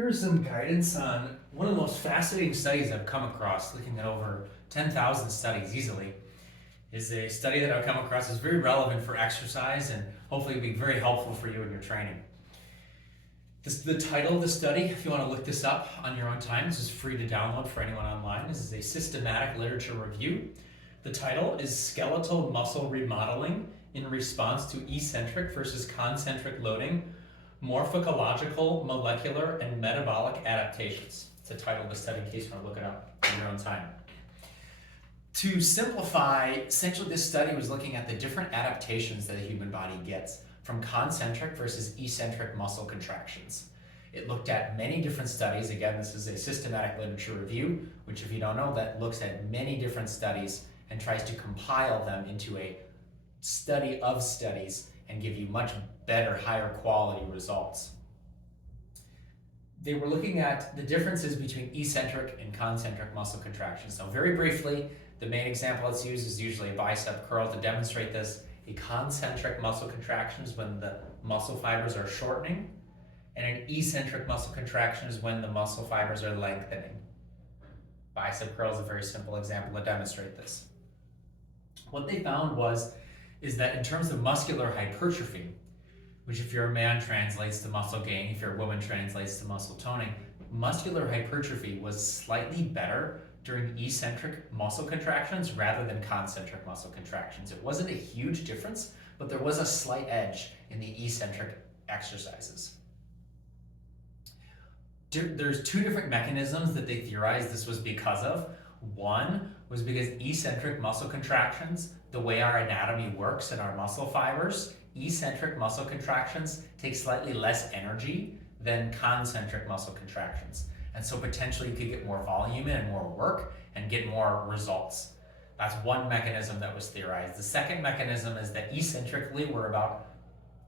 Here's some guidance on one of the most fascinating studies I've come across, looking at over 10,000 studies easily, is a study that I've come across that's very relevant for exercise and hopefully be very helpful for you in your training. The title of the study, if you want to look this up on your own time, this is free to download for anyone online. This is a systematic literature review. The title is Skeletal Muscle Remodeling in Response to Eccentric versus Concentric Loading, Morphological, Molecular, and Metabolic Adaptations. It's the title of the study in case you want to look it up on your own time. To simplify, essentially this study was looking at the different adaptations that the human body gets from concentric versus eccentric muscle contractions. It looked at many different studies. Again, this is a systematic literature review, which if you don't know, that looks at many different studies and tries to compile them into a study of studies and give you much better, higher quality results. They were looking at the differences between eccentric and concentric muscle contractions. So very briefly, the main example that's used is usually a bicep curl to demonstrate this. A concentric muscle contraction is when the muscle fibers are shortening, and an eccentric muscle contraction is when the muscle fibers are lengthening. Bicep curl is a very simple example to demonstrate this. What they found is that in terms of muscular hypertrophy, which if you're a man translates to muscle gain, if you're a woman translates to muscle toning, muscular hypertrophy was slightly better during eccentric muscle contractions rather than concentric muscle contractions. It wasn't a huge difference, but there was a slight edge in the eccentric exercises. There's two different mechanisms that they theorized this was because of. One was because eccentric muscle contractions, the way our anatomy works and our muscle fibers, eccentric muscle contractions take slightly less energy than concentric muscle contractions. And so potentially you could get more volume in and more work and get more results. That's one mechanism that was theorized. The second mechanism is that eccentrically we're about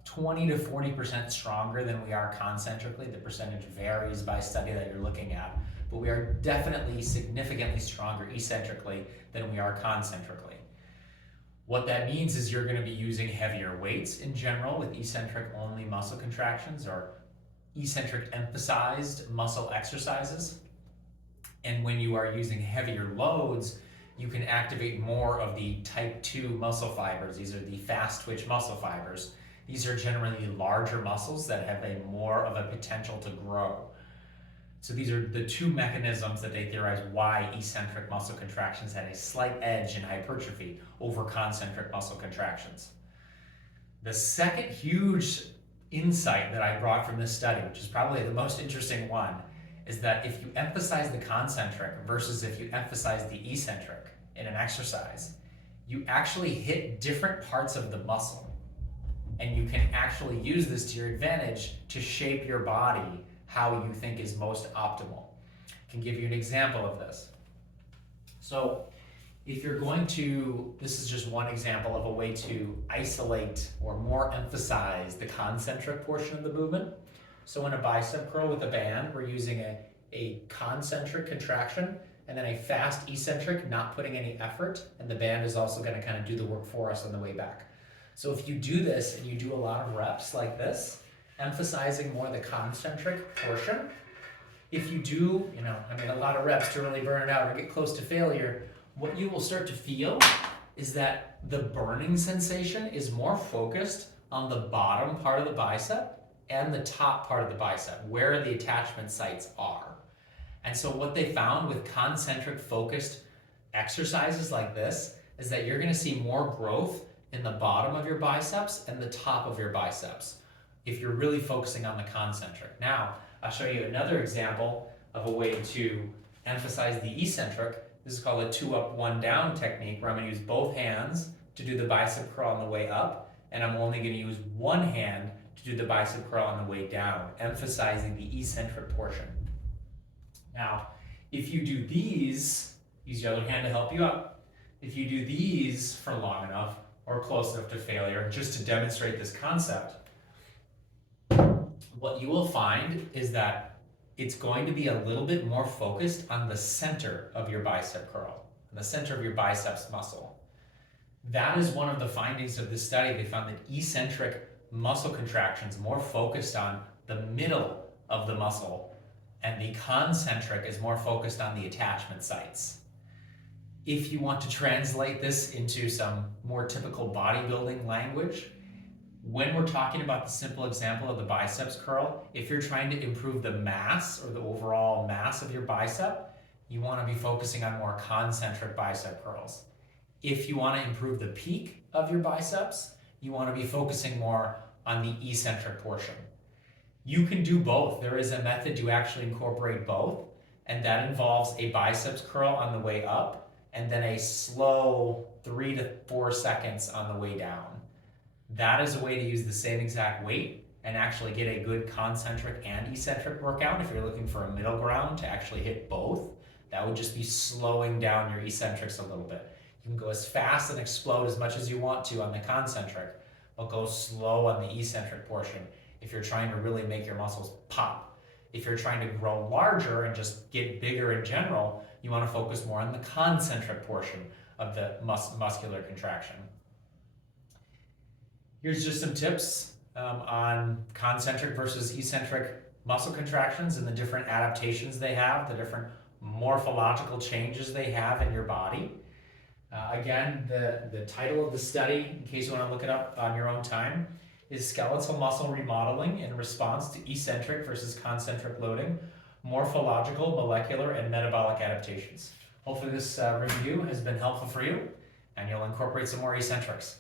20 to 40% stronger than we are concentrically. The percentage varies by study that you're looking at, but we are definitely significantly stronger eccentrically than we are concentrically. What that means is you're going to be using heavier weights in general with eccentric only muscle contractions or eccentric emphasized muscle exercises. And when you are using heavier loads, you can activate more of the type 2 muscle fibers. These are the fast twitch muscle fibers. These are generally larger muscles that have a more of a potential to grow. So these are the two mechanisms that they theorize why eccentric muscle contractions had a slight edge in hypertrophy over concentric muscle contractions. The second huge insight that I brought from this study, which is probably the most interesting one, is that if you emphasize the concentric versus if you emphasize the eccentric in an exercise, you actually hit different parts of the muscle. And you can actually use this to your advantage to shape your body how you think is most optimal. I can give you an example of this. So if you're going to, this is just one example of a way to isolate or more emphasize the concentric portion of the movement. So in a bicep curl with a band, we're using a concentric contraction and then a fast eccentric, not putting any effort, and the band is also going to kind of do the work for us on the way back. So if you do this and you do a lot of reps like this, emphasizing more the concentric portion, if you do, a lot of reps to really burn it out or get close to failure, what you will start to feel is that the burning sensation is more focused on the bottom part of the bicep and the top part of the bicep, where the attachment sites are. And so what they found with concentric focused exercises like this is that you're going to see more growth in the bottom of your biceps and the top of your biceps if you're really focusing on the concentric. Now, I'll show you another example of a way to emphasize the eccentric. This is called a 2 up, 1 down technique, where I'm going to use both hands to do the bicep curl on the way up, and I'm only going to use one hand to do the bicep curl on the way down, emphasizing the eccentric portion. Now, if you do these, use your other hand to help you up. If you do these for long enough or close enough to failure, just to demonstrate this concept, what you will find is that it's going to be a little bit more focused on the center of your bicep curl, the center of your biceps muscle. That is one of the findings of this study. They found that eccentric muscle contractions more focused on the middle of the muscle and the concentric is more focused on the attachment sites. If you want to translate this into some more typical bodybuilding language, when we're talking about the simple example of the biceps curl, if you're trying to improve the mass or the overall mass of your bicep, you want to be focusing on more concentric bicep curls. If you want to improve the peak of your biceps, you want to be focusing more on the eccentric portion. You can do both. There is a method to actually incorporate both, and that involves a biceps curl on the way up and then a slow 3 to 4 seconds on the way down. That is a way to use the same exact weight and actually get a good concentric and eccentric workout. If you're looking for a middle ground to actually hit both, that would just be slowing down your eccentrics a little bit. You can go as fast and explode as much as you want to on the concentric, but go slow on the eccentric portion if you're trying to really make your muscles pop. If you're trying to grow larger and just get bigger in general, you want to focus more on the concentric portion of the muscular contraction. Here's just some tips on concentric versus eccentric muscle contractions and the different adaptations they have, the different morphological changes they have in your body. Again, the title of the study, in case you want to look it up on your own time, is Skeletal Muscle Remodeling in Response to Eccentric versus Concentric Loading, Morphological, Molecular, and Metabolic Adaptations. Hopefully this review has been helpful for you, and you'll incorporate some more eccentrics.